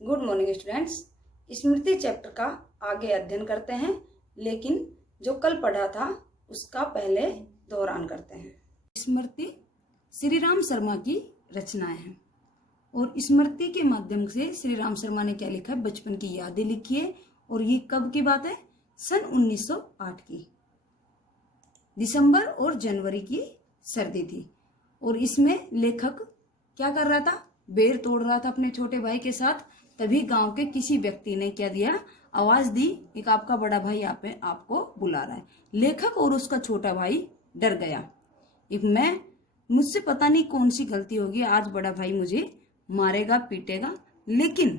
Good morning students. Smriti chapter का आगे अध्ययन करते हैं, लेकिन जो कल पढ़ा था उसका पहले दोहरान करते हैं। स्मृति श्री राम शर्मा की रचनाएं हैं और स्मृति के माध्यम से श्री राम शर्मा ने क्या लिखा है, बचपन की यादें लिखी है। और ये कब की बात है? सन 1908 की दिसंबर और जनवरी की सर्दी थी। और इसमें लेखक क्या कर रहा था? बेर तोड़ रहा था अपने छोटे भाई के साथ। तभी गांव के किसी व्यक्ति ने क्या दिया, आवाज दी, एक आपका बड़ा भाई आपको बुला रहा है। लेखक और उसका छोटा भाई डर गया। मुझसे पता नहीं कौन सी गलती होगी, आज बड़ा भाई मुझे मारेगा पीटेगा। लेकिन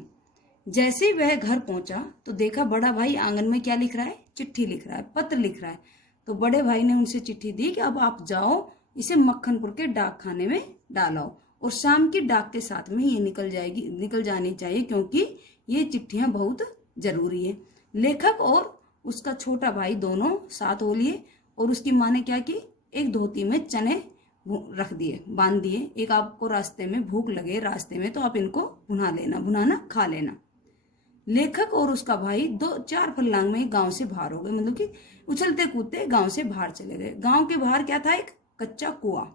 जैसे ही वह घर पहुंचा तो देखा बड़ा भाई आंगन में क्या लिख रहा है, चिट्ठी लिख रहा है, पत्र लिख रहा है। तो बड़े भाई ने उनसे चिट्ठी दी कि अब आप जाओ, इसे मक्खनपुर के डाक खाने में डालाओ और शाम की डाक के साथ में ये निकल जानी चाहिए, क्योंकि ये चिट्ठियां बहुत जरूरी है। लेखक और उसका छोटा भाई दोनों साथ हो लिए और उसकी माँ ने क्या की, एक धोती में चने रख दिए, बांध दिए। एक आपको रास्ते में भूख लगे रास्ते में तो आप इनको भुनाना खा लेना। लेखक और उसका भाई 2-4 फरलांग में गांव से बाहर हो गए, मतलब कि उछलते कूदते गांव से बाहर चले गए। गांव के बाहर क्या था? एक कच्चा कुआं,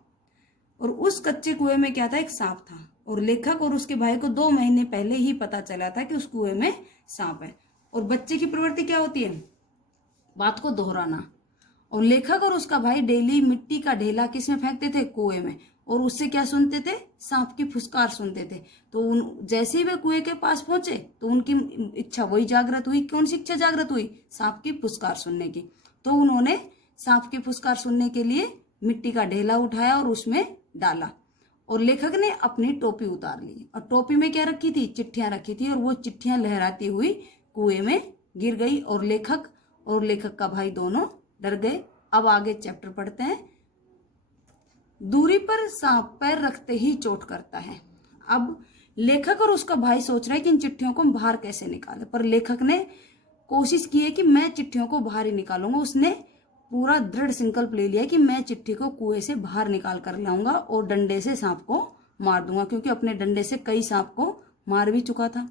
और उस कच्चे कुएं में क्या था? एक सांप था। और लेखक और उसके भाई को 2 महीने पहले ही पता चला था कि उस कुएं में सांप है। और बच्चे की प्रवृत्ति क्या होती है? बात को दोहराना। और लेखक और उसका भाई डेली मिट्टी का ढेला किसमें फेंकते थे? कुएं में। और उससे क्या सुनते थे? सांप की फुसकार सुनते थे। तो जैसे ही वे कुएं के पास पहुंचे तो उनकी इच्छा वही जागृत हुई। कौन सी इच्छा जागृत हुई? सांप की फुसकार सुनने की। तो उन्होंने सांप की फुसकार सुनने के लिए मिट्टी का ढेला उठाया और उसमें डाला। और लेखक ने अपनी टोपी उतार ली और टोपी में क्या रखी थी? चिट्ठियां रखी थी। और वो चिट्ठियां लहराती हुई कुएं में गिर गई और लेखक का भाई दोनों डर गए। अब आगे चैप्टर पढ़ते हैं। दूरी पर सांप पैर रखते ही चोट करता है। अब लेखक और उसका भाई सोच रहा है कि इन चिट्ठियों को हम बाहर कैसे निकालें, पर लेखक ने कोशिश की है कि मैं चिट्ठियों को बाहर ही निकालूंगा। उसने पूरा दृढ़ संकल्प ले लिया कि मैं चिट्ठी को कुएं से बाहर निकाल कर लाऊंगा और डंडे से सांप को मार दूंगा, क्योंकि अपने डंडे से कई सांप को मार भी चुका था।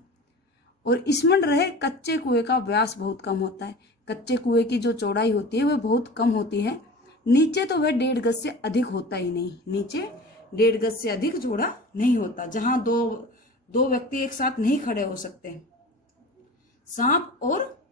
और स्मरण रहे, कच्चे कुएं का व्यास बहुत कम होता है। कच्चे कुएं की जो चौड़ाई होती है वह बहुत कम होती है। नीचे तो वह 1.5 गज से अधिक होता ही नहीं, नीचे 1.5 गज से अधिक चौड़ा नहीं होता, जहां दो व्यक्ति एक साथ नहीं खड़े हो सकते। सांप और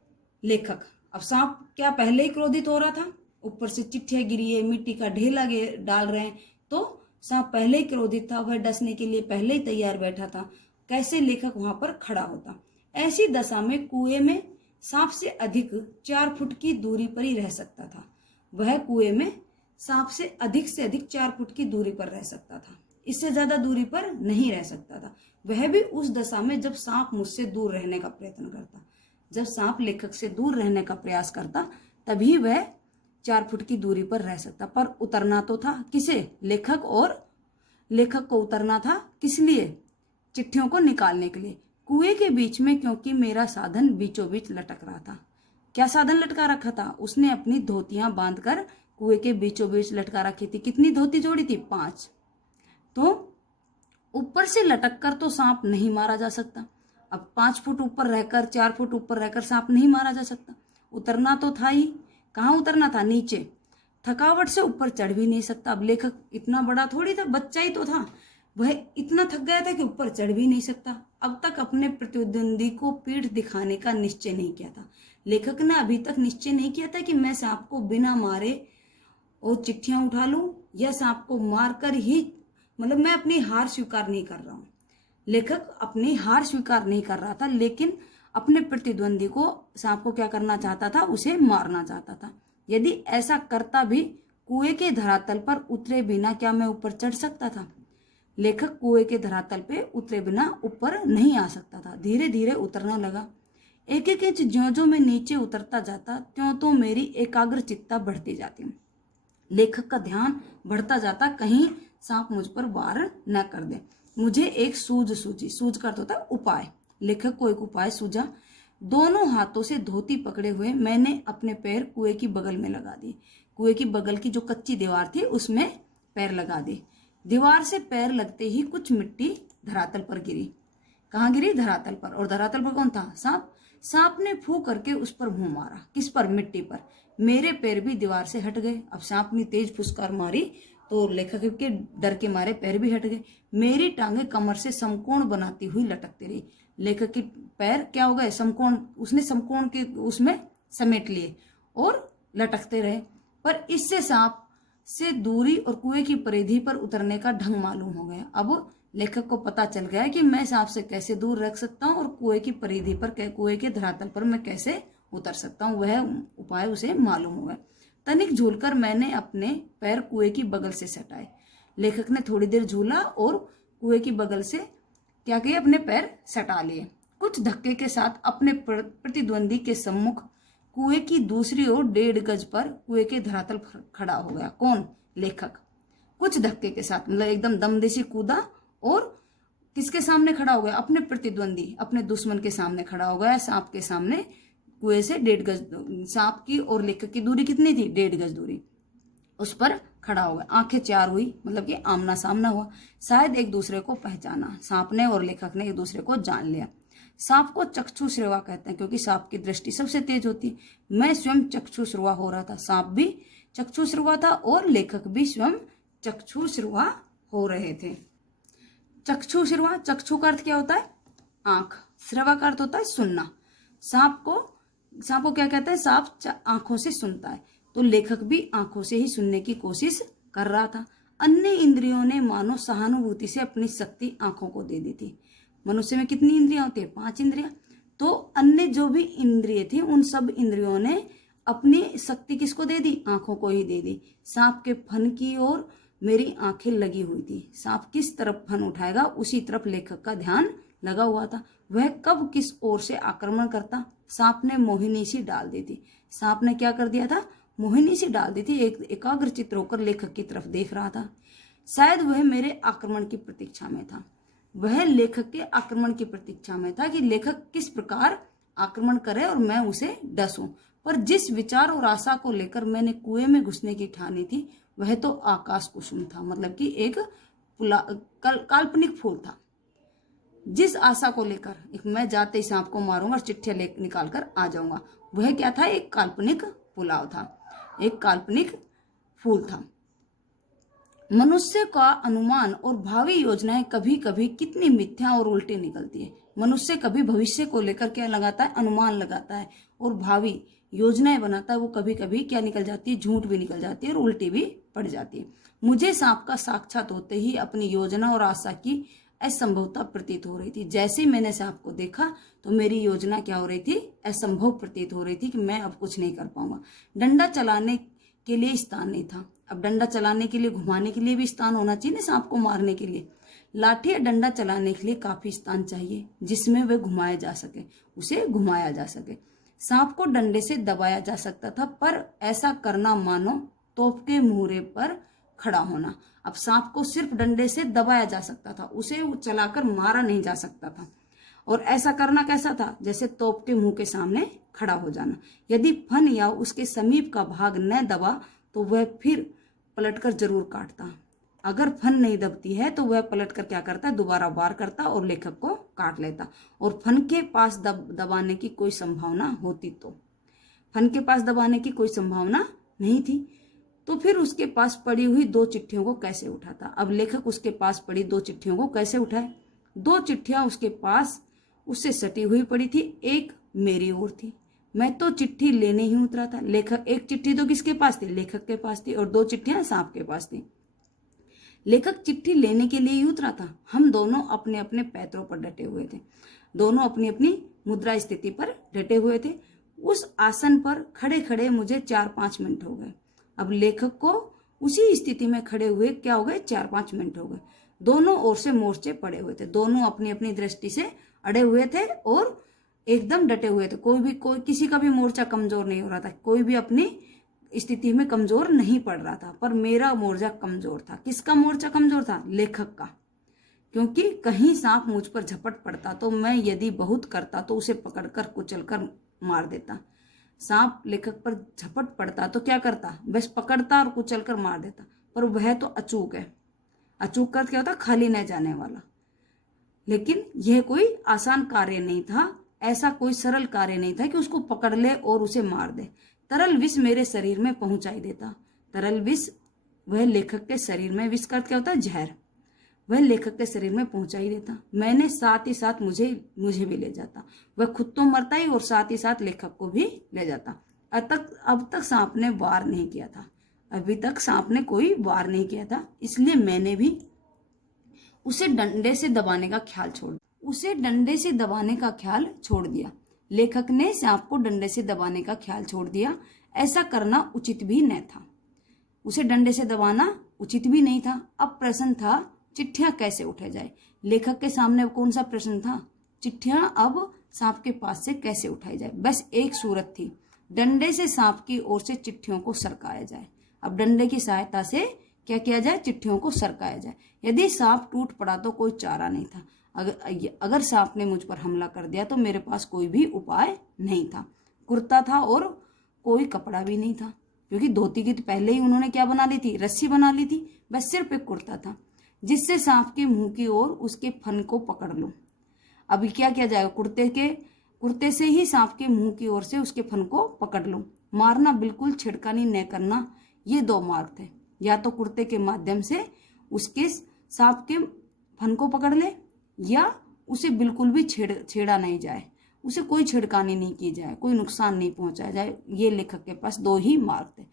लेखक। अब सांप क्या पहले ही क्रोधित हो रहा था, ऊपर से चिट्ठियां गिरी है, मिट्टी का ढेला डाल रहे हैं, तो सांप पहले ही क्रोधित था, वह डसने के लिए पहले ही तैयार बैठा था। कैसे लेखक वहां पर खड़ा होता? ऐसी दशा में कुएं में सांप से अधिक 4 फुट की दूरी पर ही रह सकता था। वह कुएं में सांप से अधिक 4 फुट की दूरी पर रह सकता था, इससे ज्यादा दूरी पर नहीं रह सकता था। वह भी उस दशा में जब सांप मुझसे दूर रहने का प्रयत्न करता। जब सांप लेखक से दूर रहने का प्रयास करता तभी वह 4 फुट की दूरी पर रह सकता। पर उतरना तो था किसे? लेखक को उतरना था किस लिए? चिट्ठियों को निकालने के लिए। कुएं के बीच में, क्योंकि मेरा साधन बीचों बीच लटक रहा था। क्या साधन लटका रखा था? उसने अपनी धोतियां बांधकर कुएं के बीचों बीच लटका रखी थी। कितनी धोती जोड़ी थी? 5। तो ऊपर से लटक कर तो सांप नहीं मारा जा सकता। अब 5 फुट ऊपर रहकर, 4 फुट ऊपर रहकर सांप नहीं मारा जा सकता। उतरना तो था ही। कहाँ उतरना था? नीचे। थकावट से ऊपर चढ़ भी नहीं सकता। अब लेखक इतना बड़ा थोड़ी था, बच्चा ही तो था। वह इतना थक गया था कि ऊपर चढ़ भी नहीं सकता। अब तक अपने प्रतिद्वंदी को पीठ दिखाने का निश्चय नहीं किया था। लेखक ने अभी तक निश्चय नहीं किया था कि मैं सांप को बिना मारे और चिट्ठियां उठा लूं, या सांप को मारकर ही, मतलब मैं अपनी हार स्वीकार नहीं कर रहा हूं। लेखक अपनी हार स्वीकार नहीं कर रहा था, लेकिन अपने प्रतिद्वंदी को, सांप को क्या करना चाहता था? उसे मारना चाहता था। यदि ऐसा करता भी, कुएं के धरातल पर उतरे बिना क्या मैं ऊपर चढ़ सकता था? लेखक कुएं के धरातल पे उतरे बिना ऊपर नहीं आ सकता था। धीरे धीरे उतरना लगा। एक एक इंच ज्यों मैं नीचे उतरता जाता त्यों तो मेरी एकाग्रचित्ता बढ़ती जाती। लेखक का ध्यान बढ़ता जाता, कहीं सांप मुझ पर वार न कर दे। मुझे एक सूझी। सूझ कर होता उपाय। लेखक को एक उपाय सूझा। दोनों हाथों से धोती पकड़े हुए मैंने अपने पैर कुएं की बगल में लगा दिए। कुएं की बगल की जो कच्ची दीवार थी उसमें पैर लगा दिए। दीवार से पैर लगते ही कुछ मिट्टी धरातल पर गिरी। कहाँ गिरी? धरातल पर। और धरातल पर कौन था? सांप। सांप ने फू करके उस पर मुंह मारा। किस पर? मिट्टी पर। मेरे पैर भी दीवार से हट गए। अब सांप ने तेज फुसकार मारी तो लेखक के डर के मारे पैर भी हट गए। मेरी टांगे कमर से समकोण बनाती हुई लटकती रही। लेखक के पैर क्या हो गए? समकोण, उसने समकोण के उसमें समेट लिए और लटकते रहे। पर इससे सांप से दूरी और कुएं की परिधि पर उतरने का ढंग मालूम हो गया। अब लेखक को पता चल गया कि मैं सांप से कैसे दूर रख सकता हूँ और कुएं की परिधि पर, कुएं के धरातल पर मैं कैसे उतर सकता हूँ, वह उपाय उसे मालूम हो गया। तनिक झूलकर मैंने अपने पैर कुएं की बगल से सटाए। लेखक ने थोड़ी देर झूला और कुएं की बगल से क्या किया? अपने पैर सटा लिए। कुछ धक्के के साथ अपने प्रतिद्वंदी के सम्मुख कुएं की दूसरी ओर 1.5 गज पर कुएं के धरातल पर खड़ा हो गया। कौन? लेखक। कुछ धक्के के साथ, मतलब एकदम दमदेशी कूदा और किसके सामने खड़ा हो गया? अपने प्रतिद्वंदी, अपने दुश्मन के सामने खड़ा हो गया। सांप के सामने कुएं से 1.5 गज, सांप की और लेखक की दूरी कितनी थी? 1.5 गज दूरी। उस पर खड़ा हो गया। आंखें चार हुई, मतलब कि आमना सामना हुआ। शायद एक दूसरे को पहचाना। सांप ने और लेखक ने एक दूसरे को जान लिया। सांप को चक्षुश्रवा कहते हैं क्योंकि सांप की दृष्टि सबसे तेज होती। मैं स्वयं चक्षुश्रवा हो रहा था। सांप भी चक्षुश्रवा था और लेखक भी स्वयं चक्षुश्रवा हो रहे थे। चक्षुश्रवा, चक्षु का अर्थ क्या होता है? आंख। श्रवा का अर्थ होता है सुनना। सांप को क्या कहते हैं? सांप आंखों से सुनता है, तो लेखक भी आंखों से ही सुनने की कोशिश कर रहा था। अन्य इंद्रियों ने मानो सहानुभूति से अपनी शक्ति आंखों को दे दी थी। मनुष्य में कितनी इंद्रियां होती है? 5 इंद्रियां। तो अन्य जो भी इंद्रिय थी उन सब इंद्रियों ने अपनी शक्ति किसको दे दी? आंखों को ही दे दी। सांप के फन की ओर मेरी आंखें लगी हुई थी। सांप किस तरफ फन उठाएगा उसी तरफ लेखक का ध्यान लगा हुआ था। वह कब किस ओर से आक्रमण करता? सांप ने मोहिनी सी डाल दी थी। सांप ने क्या कर दिया था? मोहिनी सी डाल दी थी। एक एकाग्रचित्त होकर लेखक की तरफ देख रहा था। शायद वह मेरे आक्रमण की प्रतीक्षा में था। वह लेखक के आक्रमण की प्रतीक्षा में था कि लेखक किस प्रकार आक्रमण करे और मैं उसे डसूं। पर जिस विचार और आशा को लेकर मैंने कुएं में घुसने की ठानी थी वह तो आकाश कुसुम था, मतलब कि एक काल्पनिक फूल था। जिस आशा को लेकर मैं जाते ही सांप को मारूंगा और चिट्ठियां निकाल कर आ जाऊंगा, वह क्या था? एक काल्पनिक पुलाव था, एक काल्पनिक फूल था। मनुष्य का अनुमान और भावी योजनाएं कभी कभी कितनी मिथ्या और उल्टी निकलती है। मनुष्य कभी भविष्य को लेकर क्या लगाता है? अनुमान लगाता है और भावी योजनाएं बनाता है। वो कभी कभी क्या निकल जाती है? झूठ भी निकल जाती है और उल्टी भी पड़ जाती है। मुझे सांप का साक्षात होते ही अपनी योजना और आशा की असंभवता प्रतीत हो रही थी। जैसे ही मैंने सांप को देखा तो मेरी योजना क्या हो रही थी? असंभव प्रतीत हो रही थी कि मैं अब कुछ नहीं कर पाऊंगा। डंडा चलाने के लिए स्थान नहीं था। अब डंडा चलाने के लिए, घुमाने के लिए भी स्थान होना चाहिए ना सांप को मारने के लिए। लाठी या डंडा चलाने के लिए काफी स्थान चाहिए जिसमें वह घुमाया जा सके, उसे घुमाया जा सके। सांप को डंडे से दबाया जा सकता था, पर ऐसा करना मानो तोप के मुहरे पर खड़ा होना। अब सांप को सिर्फ डंडे से दबाया जा सकता था, उसे चलाकर मारा नहीं जा सकता था। और ऐसा करना कैसा था? जैसे तोप के मुंह के सामने खड़ा हो जाना। यदि फन या उसके समीप का भाग न दबा तो वह फिर पलटकर जरूर काटता। अगर फन नहीं दबती है तो वह पलटकर क्या करता? दोबारा वार करता और लेखक को काट लेता। और फन के पास दबाने की कोई संभावना होती तो, फन के पास दबाने की कोई संभावना नहीं थी, तो फिर उसके पास पड़ी हुई 2 चिट्ठियों को कैसे उठाता? अब लेखक उसके पास पड़ी 2 चिट्ठियों को कैसे उठाए? 2 चिट्ठियां उसके पास उससे सटी हुई पड़ी थी, एक मेरी ओर थी। मैं तो चिट्ठी लेने ही उतरा था। लेखक, एक चिट्ठी तो किसके पास थी? लेखक के पास थी, और 2 चिट्ठियां सांप के पास थी। लेखक चिट्ठी लेने के लिए ही उतरा था। हम दोनों अपने अपने पैरों पर डटे हुए थे, दोनों अपनी अपनी मुद्रा स्थिति पर डटे हुए थे। उस आसन पर खड़े खड़े मुझे 4-5 मिनट हो गए। अब लेखक को उसी स्थिति में खड़े हुए क्या हो गए? 4-5 मिनट हो गए। दोनों ओर से मोर्चे पड़े हुए थे, दोनों अपनी अपनी दृष्टि से अड़े हुए थे और एकदम डटे हुए थे। कोई किसी का भी मोर्चा कमजोर नहीं हो रहा था, कोई भी अपनी स्थिति में कमजोर नहीं पड़ रहा था। पर मेरा मोर्चा कमजोर था। किसका मोर्चा कमजोर था? लेखक का। क्योंकि कहीं सांप मुझ पर झपट पड़ता तो मैं यदि बहुत करता तो उसे पकड़कर कुचलकर मार देता। सांप लेखक पर झपट पड़ता तो क्या करता? बस पकड़ता और कुचलकर मार देता। पर वह तो अचूक है। अचूक का क्या होता? खाली न जाने वाला। लेकिन यह कोई आसान कार्य नहीं था, ऐसा कोई सरल कार्य नहीं था कि उसको पकड़ ले और उसे मार दे। तरल विष मेरे शरीर में पहुंचाई देता। तरल विष वह लेखक के शरीर में, विष का क्या होता है? जहर। वह लेखक के शरीर में पहुंचाई देता। मैंने साथ ही साथ मुझे भी ले जाता। वह खुद तो मरता ही और साथ ही साथ लेखक को भी ले जाता। अब तक सांप ने वार नहीं किया था। अभी तक सांप ने कोई वार नहीं किया था, इसलिए मैंने भी उसे डंडे से दबाने का ख्याल छोड़ दिया। लेखक ने सांप को डंडे से दबाने का ख्याल छोड़ दिया। ऐसा करना उचित भी न था। उसे डंडे से दबाना उचित भी नहीं था। अब प्रश्न था चिट्ठियां कैसे उठाई जाए। लेखक के सामने कौन सा प्रश्न था? चिट्ठियां अब सांप के पास से कैसे उठाई जाए। बस एक सूरत थी, डंडे से सांप की ओर से चिट्ठियों को सरकाया जाए। अब डंडे की सहायता से क्या किया जाए? चिट्ठियों को सरकाया जाए। यदि सांप टूट पड़ा तो कोई चारा नहीं था। अगर सांप ने मुझ पर हमला कर दिया तो मेरे पास कोई भी उपाय नहीं था। कुर्ता था और कोई कपड़ा भी नहीं था, क्योंकि धोती की तो पहले ही उन्होंने क्या बना ली थी? रस्सी बना ली थी। बस सिर्फ एक कुर्ता था जिससे सांप के मुंह की ओर उसके फन को पकड़ लूं। अभी क्या किया जाएगा? कुर्ते से ही सांप के मुंह की ओर से उसके फन को पकड़ लूं। मारना, बिल्कुल छेड़खानी न करना, ये दो मार्ग थे। या तो कुर्ते के माध्यम से उसके सांप के फन को पकड़ ले, या उसे बिल्कुल भी छेड़ा नहीं जाए, उसे कोई छिड़कानी नहीं की जाए, कोई नुकसान नहीं पहुंचाया जाए। ये लेखक के पास दो ही मार्ग थे।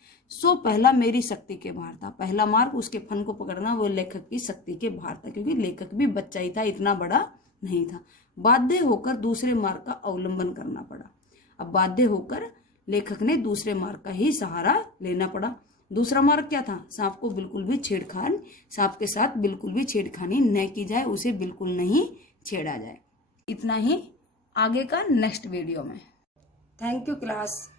पहला मेरी शक्ति के बाहर था। पहला मार्ग उसके फन को पकड़ना, वो लेखक की शक्ति के बाहर था, क्योंकि लेखक भी बच्चा ही था, इतना बड़ा नहीं था। बाध्य होकर दूसरे मार्ग का अवलंबन करना पड़ा। अब बाध्य होकर लेखक ने दूसरे मार्ग का ही सहारा लेना पड़ा। दूसरा मार्ग क्या था? सांप को बिल्कुल भी सांप के साथ बिल्कुल भी छेड़खानी न की जाए, उसे बिल्कुल नहीं छेड़ा जाए। इतना ही आगे का नेक्स्ट वीडियो में। Thank you class.